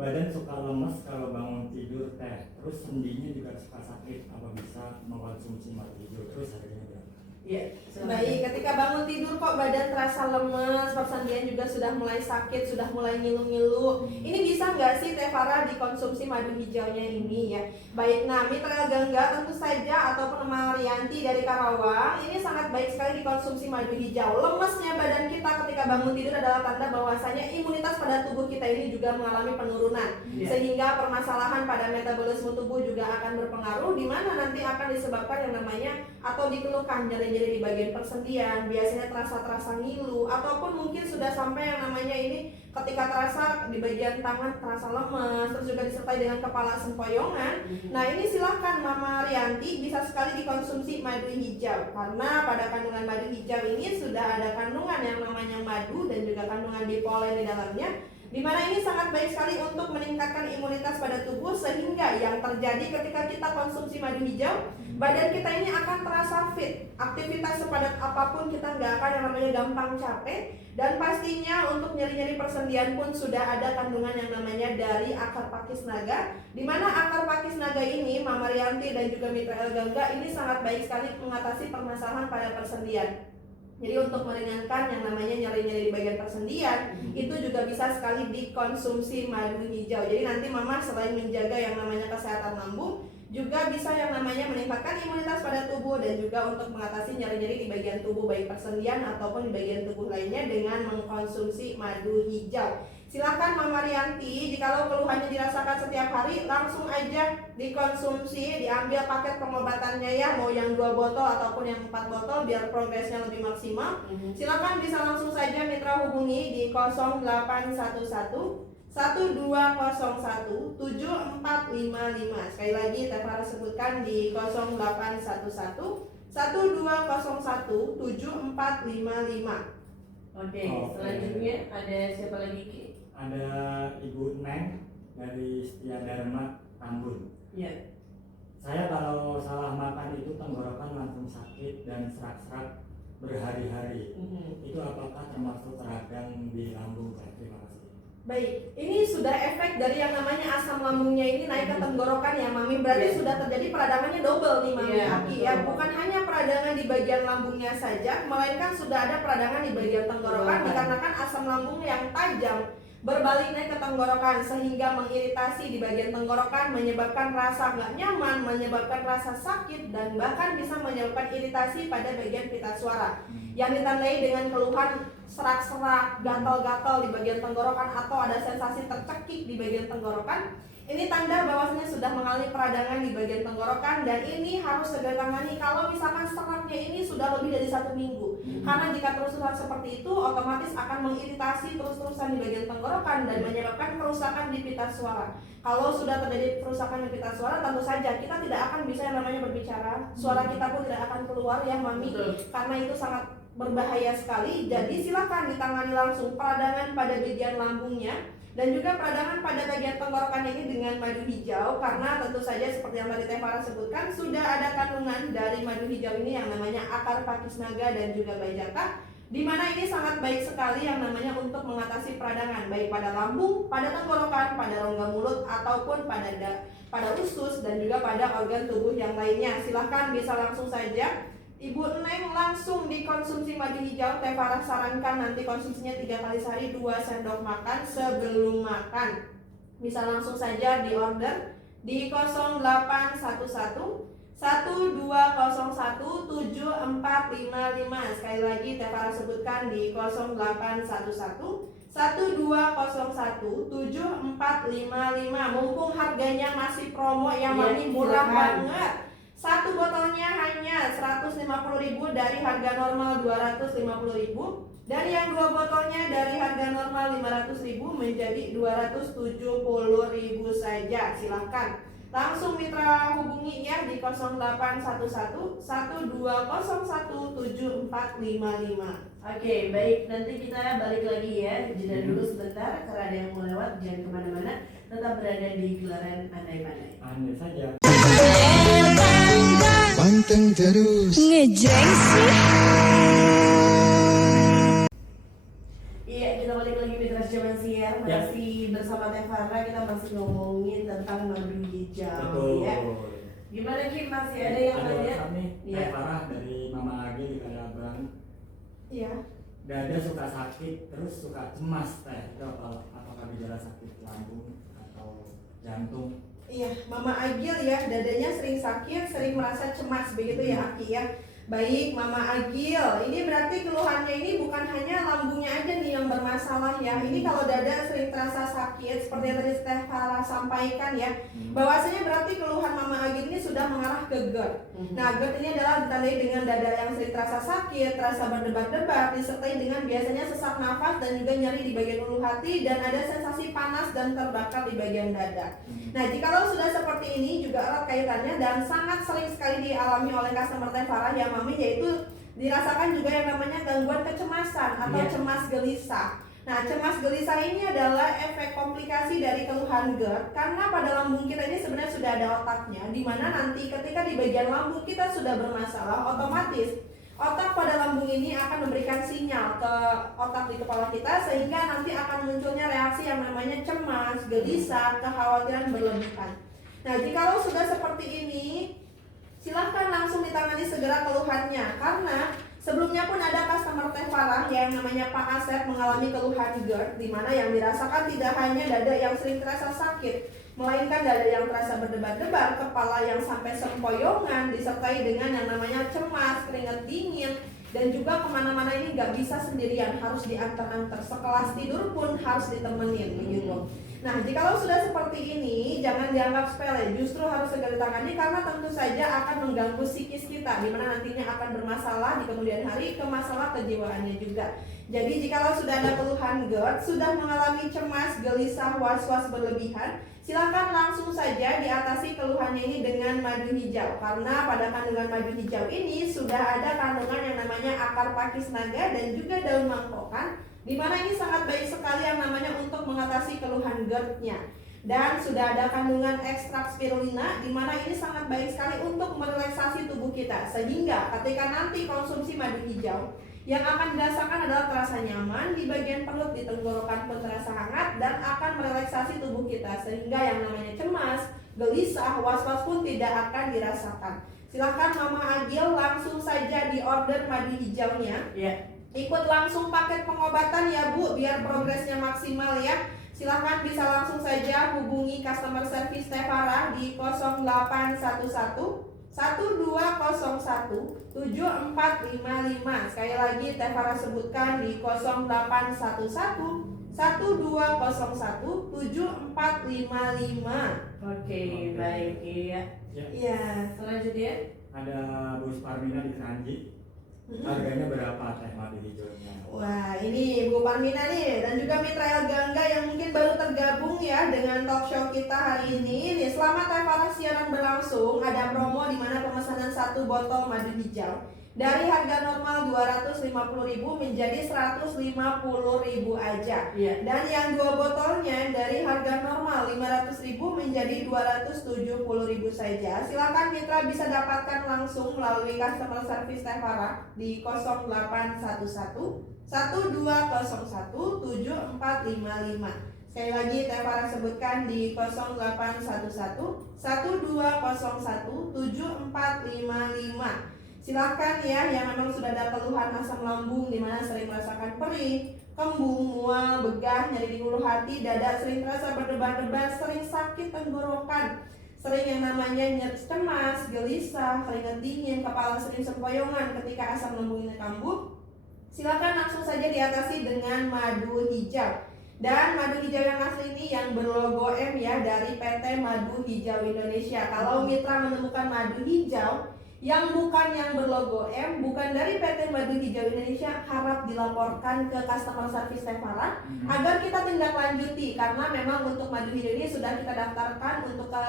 Badan suka lemes kalau bangun tidur teh, terus sendinya juga suka sakit. Apa bisa mengkonsumsi madu hijau? Terus harganya berapa? Ya, Baik, ketika bangun tidur kok badan terasa lemes, persendian juga sudah mulai sakit, sudah mulai ngilu-ngilu. Ini bisa nggak sih Teh Farah dikonsumsi madu hijaunya ini ya? Baik, nah Mitra Gangga tentu saja ataupun Mama Rianti dari Karawang, ini sangat baik sekali dikonsumsi madu hijau. Lemesnya badan kita ketika bangun tidur adalah tanda bahwasanya imunitas pada tubuh kita ini juga mengalami penurunan, sehingga permasalahan pada metabolisme tubuh juga akan berpengaruh, di mana nanti akan disebabkan yang namanya atau dikeluhkan nyeri-nyeri di bagian persendian, biasanya terasa ngilu, ataupun mungkin sudah sampai yang namanya ini ketika terasa di bagian tangan terasa lemes, terus juga disertai dengan kepala sempoyongan. Nah, ini silahkan Mama Rianti bisa sekali dikonsumsi madu hijau, karena pada kandungan madu hijau ini sudah ada kandungan yang namanya madu dan juga kandungan bipolen di dalamnya, dimana ini sangat baik sekali untuk meningkatkan imunitas pada tubuh, sehingga yang terjadi ketika kita konsumsi madu hijau, badan kita ini akan terasa fit. Aktivitas sepadat apapun kita nggak akan yang namanya gampang capek, dan pastinya untuk nyeri-nyeri persendian pun sudah ada kandungan yang namanya dari akar pakis naga, dimana akar pakis naga ini Mama Rianti dan juga Mitra Gangga ini sangat baik sekali mengatasi permasalahan pada persendian. Jadi untuk meringankan yang namanya nyeri-nyeri di bagian persendian, itu juga bisa sekali dikonsumsi madu hijau. Jadi nanti Mama selain menjaga yang namanya kesehatan lambung, juga bisa yang namanya meningkatkan imunitas pada tubuh dan juga untuk mengatasi nyeri-nyeri di bagian tubuh baik persendian ataupun di bagian tubuh lainnya dengan mengkonsumsi madu hijau. Silakan Mama Rianti, jikalau keluhannya dirasakan setiap hari, langsung aja dikonsumsi, diambil paket pengobatannya ya, mau yang 2 botol ataupun yang 4 botol biar progresnya lebih maksimal. Silakan bisa langsung saja Mitra hubungi di 0811 1201 7455. Sekali lagi Teh Farah sebutkan di 0811 1201 7455. Oke, selanjutnya ada siapa lagi Ki? Ada Ibu Neng dari Setia Dharma Tambun. Ya. Saya kalau salah makan itu tenggorokan langsung sakit dan serak-serak berhari-hari. Itu apakah termasuk radang di lambung? Terima kasih. Baik, ini sudah efek dari yang namanya asam lambungnya ini naik ke tenggorokan ya Mami. Berarti sudah terjadi peradangannya double nih Mami Aki ya. Bukan hanya peradangan di bagian lambungnya saja, melainkan sudah ada peradangan di bagian tenggorokan dikarenakan asam lambung yang tajam berbaliknya ke tenggorokan sehingga mengiritasi di bagian tenggorokan, menyebabkan rasa nggak nyaman, menyebabkan rasa sakit, dan bahkan bisa menyebabkan iritasi pada bagian pita suara yang ditandai dengan keluhan serak-serak, gatal-gatal di bagian tenggorokan atau ada sensasi tercekik di bagian tenggorokan. Ini tanda bahwasanya sudah mengalami peradangan di bagian tenggorokan, dan ini harus segera tangani kalau misalkan seraknya ini sudah lebih dari 1 minggu. Karena jika terus-terusan seperti itu, otomatis akan mengiritasi terus-terusan di bagian tenggorokan dan menyebabkan kerusakan di pita suara. Kalau sudah terjadi kerusakan di pita suara, tentu saja kita tidak akan bisa yang namanya berbicara. Suara kita pun tidak akan keluar ya Mami, karena itu sangat berbahaya sekali. Jadi silakan ditangani langsung peradangan pada bagian lambungnya dan juga peradangan pada bagian tenggorokan ini dengan madu hijau, karena tentu saja seperti yang tadi Teh Farah sebutkan, sudah ada kandungan dari madu hijau ini yang namanya akar pakis naga dan juga bajaka, di mana ini sangat baik sekali yang namanya untuk mengatasi peradangan baik pada lambung, pada tenggorokan, pada rongga mulut ataupun pada usus dan juga pada organ tubuh yang lainnya. Silahkan bisa langsung saja Ibu Neng langsung dikonsumsi madu hijau. Teh Farah sarankan nanti konsumsinya 3 kali sehari, 2 sendok makan sebelum makan. Bisa langsung saja di order di 0811 1201 7455. Sekali lagi Teh Farah sebutkan di 0811 1201 7455. Mumpung harganya masih promo yang Mami murah banget. Satu botolnya hanya 150.000 dari harga normal 250.000, dan yang 2 botolnya dari harga normal 500.000 menjadi 270.000 saja. Silahkan langsung mitra hubungi ya di 0811 1201 7455. Oke, baik, nanti kita balik lagi ya. Jeda dulu sebentar karena ada yang mau lewat. Jangan kemana-mana, tetap berada di gelaran Andai-Pandai. Andai saja. Panteng terus. Ngejreng sih. Iya, kita balik lagi mitra Jaman Siar. Masih bersama Teh Farah, kita masih ngomongin tentang madu hijau. Betul. Ya. Gimana Kim, masih ada yang Ada nanya? WhatsApp nih, Iya. Teh Farah dari Mama Agi di Kalabang. Iya. Dada suka sakit, terus suka cemas Teh. Itu apakah gejala sakit lambung atau jantung? Iya, Mama Agil ya, dadanya sering sakit, sering merasa cemas, begitu ya Aki ya. Baik, Mama Agil, ini berarti keluhannya ini bukan hanya lambungnya aja nih yang bermasalah ya. Ini kalau dada sering terasa sakit, seperti yang tadi Teh Farah sampaikan ya, bahwasanya berarti keluhan Mama Agil ini sudah mengarah ke GERD. Nah, GERD ini adalah ditandai dengan dada yang sering terasa sakit, terasa berdebar-debar, disertai dengan biasanya sesak nafas dan juga nyeri di bagian ulu hati, dan ada sensasi panas dan terbakar di bagian dada. Nah, jikalau sudah seperti ini juga erat kaitannya dan sangat sering sekali dialami oleh customer Teh Farah ya Mami, yaitu dirasakan juga yang namanya gangguan kecemasan atau cemas gelisah. Nah, cemas gelisah ini adalah efek komplikasi dari keluhan GERD, karena pada lambung kita ini sebenarnya sudah ada otaknya, di mana nanti ketika di bagian lambung kita sudah bermasalah, otomatis otak pada lambung ini akan memberikan sinyal ke otak di kepala kita, sehingga nanti akan munculnya reaksi yang namanya cemas, gelisah, kekhawatiran berlebihan. Nah, jikalau sudah seperti ini, silahkan langsung ditangani segera keluhannya, karena sebelumnya pun ada customer Teh Farah yang namanya Pak Asep mengalami keluhan GERD, di mana yang dirasakan tidak hanya dada yang sering terasa sakit, melainkan dada yang terasa berdebar-debar, kepala yang sampai sempoyongan, disertai dengan yang namanya cemas, keringat dingin, dan juga kemana-mana ini nggak bisa sendirian, harus diantar-antar, sekelas tidur pun harus ditemenin begitu. Nah, jikalau sudah seperti ini, jangan dianggap sepele, justru harus segera ditangani, karena tentu saja akan mengganggu psikis kita, di mana nantinya akan bermasalah di kemudian hari ke masalah kejiwaannya juga. Jadi jikalau sudah ada keluhan GERD, sudah mengalami cemas, gelisah, was-was berlebihan, silakan langsung saja diatasi keluhannya ini dengan madu hijau, karena pada kandungan madu hijau ini sudah ada kandungan yang namanya akar pakis naga dan juga daun mangkokan, di mana ini sangat baik sekali yang namanya untuk mengatasi keluhan GERD-nya. Dan sudah ada kandungan ekstrak spirulina, di mana ini sangat baik sekali untuk merelaksasi tubuh kita, sehingga ketika nanti konsumsi madu hijau, yang akan dirasakan adalah terasa nyaman di bagian perut, di tenggorokan pun terasa hangat, dan akan merelaksasi tubuh kita, sehingga yang namanya cemas, gelisah, was-was pun tidak akan dirasakan. Silahkan Mama Agil langsung saja di order madu hijaunya. Ya. ikut langsung paket pengobatan ya Bu, biar progresnya maksimal ya. Silahkan bisa langsung saja hubungi customer service Tevara di 0811 1201 7455. Sekali lagi Tevara sebutkan di 0811 1201 7455. Oke, baik. Iya. Ya. Iya, selanjutnya. Ada Bu Parmina di Keranji. Harganya berapa teh madu hijaunya? Wah, ini Bu Parmina nih dan juga Mitra El Gangga yang mungkin baru tergabung ya dengan talk show kita hari ini. Nih, selama Tevara siaran berlangsung ada promo di mana pemesanan 1 botol madu hijau dari harga normal 250.000 menjadi 150.000 aja. Iya. Dan yang 2 botolnya dari harga normal 500.000 menjadi 270.000 saja. Silakan Mitra bisa dapatkan langsung melalui customer service Tevara di 0811 1201 7455. Sekali lagi Tevara sebutkan di 0811 1201 7455. Silakan ya yang memang sudah ada keluhan asam lambung di mana sering merasakan perih, kembung, mual, begah, nyeri di ulu hati, dada sering terasa berdebar-debar, sering sakit tenggorokan, sering yang namanya cemas, gelisah, keringat dingin, kepala sering sempoyongan ketika asam lambung ini kambuh. Silakan langsung saja diatasi dengan madu hijau. Dan madu hijau yang asli ini yang berlogo M ya dari PT Madu Hijau Indonesia. Kalau Mitra menemukan madu hijau yang bukan yang berlogo M, bukan dari PT Madu Hijau Indonesia, harap dilaporkan ke customer service Tevara agar kita tindak lanjuti, karena memang untuk madu hijau ini sudah kita daftarkan untuk ke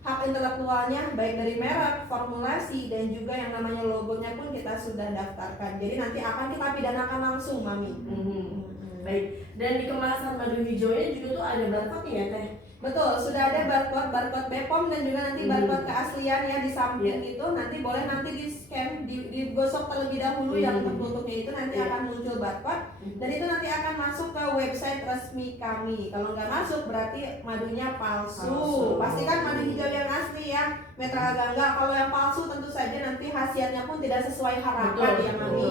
hak intelektualnya baik dari merek, formulasi, dan juga yang namanya logonya pun kita sudah daftarkan. Jadi nanti akan kita pidanakan langsung, Mami. Baik. Dan di kemasan madu hijaunya juga tuh ada barcode ya Teh? Betul, sudah ada barcode BPOM dan juga nanti barcode keaslian ya di samping itu. Nanti boleh nanti di scan, digosok terlebih dahulu yang tertutupnya itu nanti akan muncul barcode. Dan itu nanti akan masuk ke website resmi kami. Kalau nggak masuk berarti madunya palsu. Pastikan madu hijau yang asli ya, Mitra Gangga. Kalau yang palsu tentu saja nanti hasilnya pun tidak sesuai harapan ya Mami.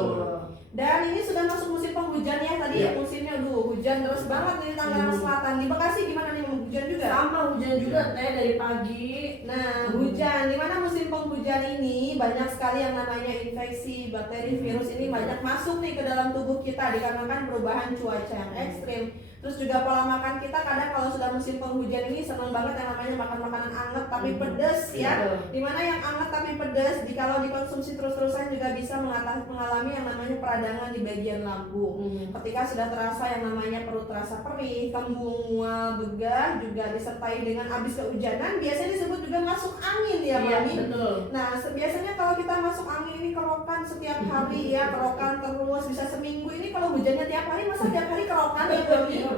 Dan ini sudah masuk musim penghujan ya tadi ya, musimnya hujan terus banget nih di Tangerang Selatan. Di Bekasi gimana nih, hujan juga? Sama, hujan juga Teh dari pagi. Nah, hujan di mana musim penghujan ini banyak sekali yang namanya infeksi, bakteri, virus ini banyak masuk nih ke dalam tubuh kita dikarenakan perubahan cuaca yang ekstrim. Terus juga pola makan kita kadang kalau sudah musim penghujan ini senang banget yang namanya makan makanan anget tapi pedas ya. Dimana yang anget tapi pedas kalau dikonsumsi terus-terusan juga bisa mengalami yang namanya peradangan di bagian lambung. Ketika sudah terasa yang namanya perut terasa perih, kembung, mual, begah, juga disertai dengan habis kehujanan, biasanya disebut juga masuk angin ya Mami. Betul. Nah biasanya kalau kita masuk angin ini kerokan setiap hari ya, kerokan terus bisa seminggu ini. Kalau hujannya tiap hari masa tiap hari kerokan ya Mami?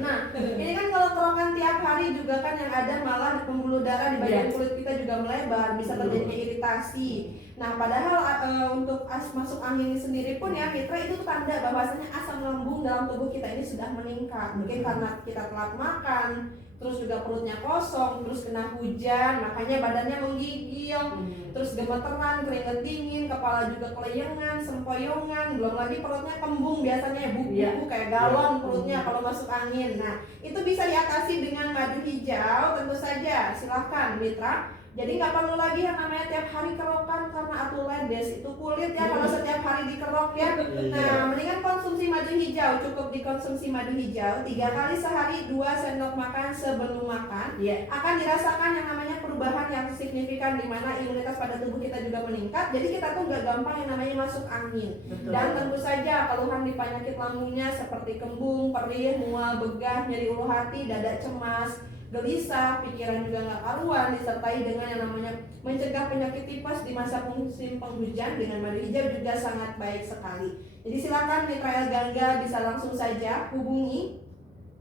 Nah, ini kan kalau kerokan tiap hari juga kan yang ada malah di pembuluh darah di bagian kulit kita juga melebar, bisa terjadi iritasi. Nah, padahal untuk masuk angin ini sendiri pun ya Mitra itu tanda bahwasanya asam lambung dalam tubuh kita ini sudah meningkat. Mungkin karena kita telat makan, terus juga perutnya kosong, terus kena hujan, makanya badannya menggigil, terus gemeteran, keringat dingin, kepala juga keleyengan, sempoyongan, belum lagi perutnya kembung biasanya buku-buku kayak galon perutnya kalau masuk angin. Nah, itu bisa diatasi dengan madu hijau, tentu saja. Silahkan Mitra. Jadi nggak perlu lagi yang namanya tiap hari kerokan karena atulendes itu kulit ya kalau setiap hari dikerok ya. Nah, mendingan konsumsi madu hijau, cukup dikonsumsi madu hijau 3 kali sehari, 2 sendok makan sebelum makan. Akan dirasakan yang namanya perubahan yang signifikan di mana imunitas pada tubuh kita juga meningkat. Jadi kita tuh nggak gampang yang namanya masuk angin. Dan tentu saja keluhan di penyakit lambungnya seperti kembung, perih, mual, begah, nyeri ulu hati, dada cemas, gelisah, pikiran juga nggak karuan, disertai dengan yang namanya mencegah penyakit tipes di masa musim penghujan dengan madu hijau juga sangat baik sekali. Jadi silakan Mitra El Gangga bisa langsung saja hubungi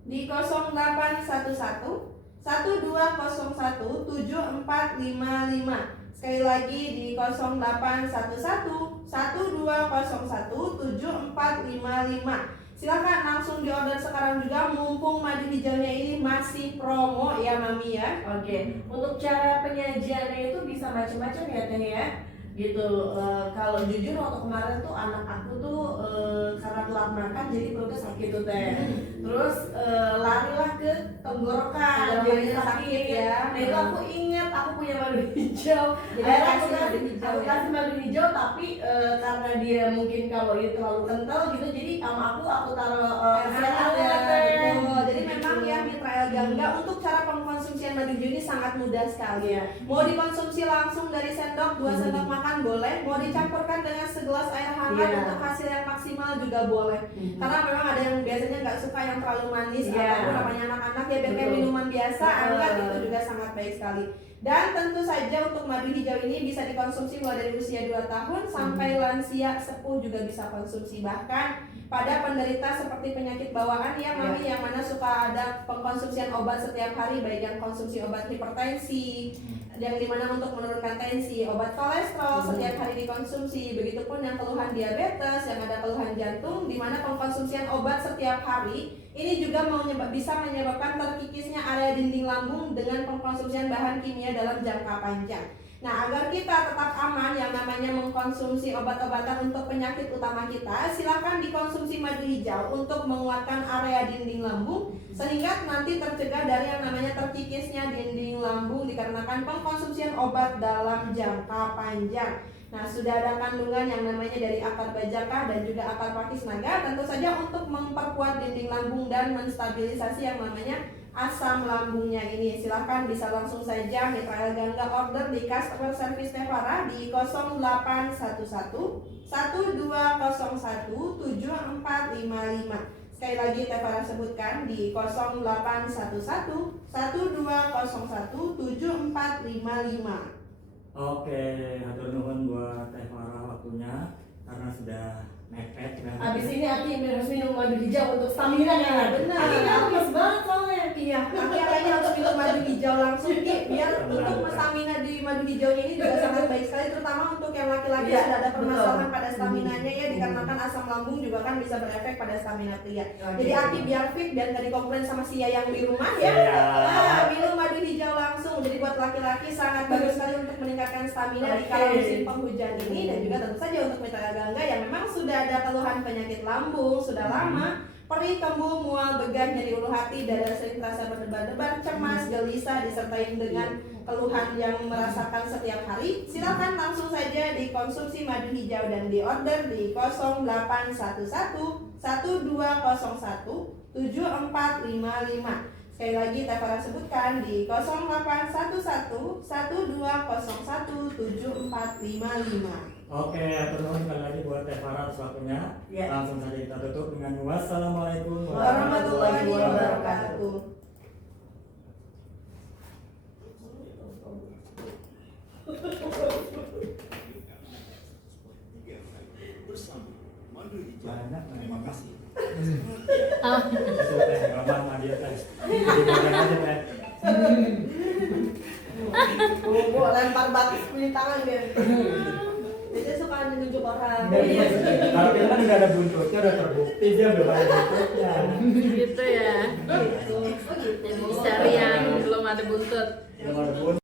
di 0811 1201 7455. Sekali lagi di 0811 1201 7455. Silakan langsung diorder sekarang juga mumpung madu hijaunya ini masih promo ya Mami ya. Oke, untuk cara penyajiannya itu bisa macam-macam ya Teh ya. gitu. Kalau jujur waktu kemarin tuh anak aku tuh karena telat makan jadi perutnya sakit tuh teh. Terus larilah ke tenggorokan jadi sakit ya. Nah itu aku ingat aku punya madu hijau. Jadi Akhirnya kasih madu hijau aku ya? kasih madu hijau tapi karena dia mungkin kalau itu terlalu kental gitu jadi sama aku taruh air hangat teh. Betul. Jadi memang ya Mitra El Gangga untuk cara pengkonsumsian madu hijau ini sangat mudah sekali. Iya. Mau dikonsumsi langsung dari sendok 2 sendok makan boleh, mau dicampurkan dengan segelas air hangat Iya. untuk hasil yang maksimal juga boleh. Karena memang ada yang biasanya nggak suka yang terlalu manis Iya. ataupun namanya anak-anak ya biar kayak Betul. minuman biasa, Betul. hangat itu juga sangat baik sekali. Dan tentu saja untuk madu hijau ini bisa dikonsumsi mulai dari usia 2 tahun sampai lansia sepuh juga bisa konsumsi. Bahkan pada penderita seperti penyakit bawaan ya Mami yang mana suka ada pengkonsumsian obat setiap hari baik yang konsumsi obat hipertensi yang dimana untuk menurunkan tensi, obat kolesterol setiap hari dikonsumsi, begitupun yang keluhan diabetes, yang ada keluhan jantung, dimana pengkonsumsian obat setiap hari ini juga bisa menyebabkan terkikisnya area dinding lambung dengan pengkonsumsian bahan kimia dalam jangka panjang. Nah, agar kita tetap aman yang namanya mengkonsumsi obat-obatan untuk penyakit utama kita, silakan dikonsumsi madu hijau untuk menguatkan area dinding lambung sehingga nanti tercegah dari yang namanya terkikisnya dinding lambung dikarenakan pengkonsumsian obat dalam jangka panjang. Nah, sudah ada kandungan yang namanya dari akar bajaka dan juga akar pakis naga, tentu saja untuk memperkuat dinding lambung dan menstabilisasi yang namanya asam lambungnya ini. Silahkan bisa langsung saja Mitra El Gangga order di customer service Tevara di 0811 1201 7455. Sekali lagi Tevara sebutkan di 0811 1201 7455. Oke, hatur nuhun buat Teh Farah waktunya karena sudah mepet. Abis ini Aki harus minum madu hijau untuk stamina ya. Benar. Aki kan lemes banget soalnya. Iya, akhirnya harus minum madu hijau langsung Ki, biar untuk stamina di madu hijaunya ini juga sangat baik sekali, terutama untuk yang laki-laki Iya, sudah ada permasalahan betul. pada staminanya ya, dikarenakan asam lambung juga kan bisa berefek pada stamina pria. Oke. Jadi Aki biar fit dan gak dikomplain sama si Yayang di rumah ya. Iya. Nah, minum madu hijau langsung. Jadi buat laki-laki sangat bagus sekali untuk meningkatkan stamina di kala musim penghujan ini, dan juga tentu saja untuk Mitra Gangga yang memang sudah ada keluhan penyakit lambung sudah lama, perih, kembung, mual, begah, nyeri ulu hati, dada sering terasa berdebar-debar, cemas, gelisah, disertai dengan keluhan yang merasakan setiap hari, silakan langsung saja dikonsumsi madu hijau dan diorder di 0811 1201 7455. Sekali lagi Tevara sebutkan di 0811 1201 7455. Oke, hatur nuhun sekali lagi buat Teh Farah atas waktunya. Ya. Langsung saja kita tutup dengan wassalamualaikum Warahmatullahi wabarakatuh. Banyak memang kasih. Itu teh, gampang dia teh. Digoreng aja teh. Bu lempar batis punya tangan dia. Biasanya suka menunjuk orang. Iya, kalau kita kan udah ada buntutnya, udah terbukti dia belum ada buntutnya. Gitu ya. Cari yang belum ada buntut. Belum ada buntut.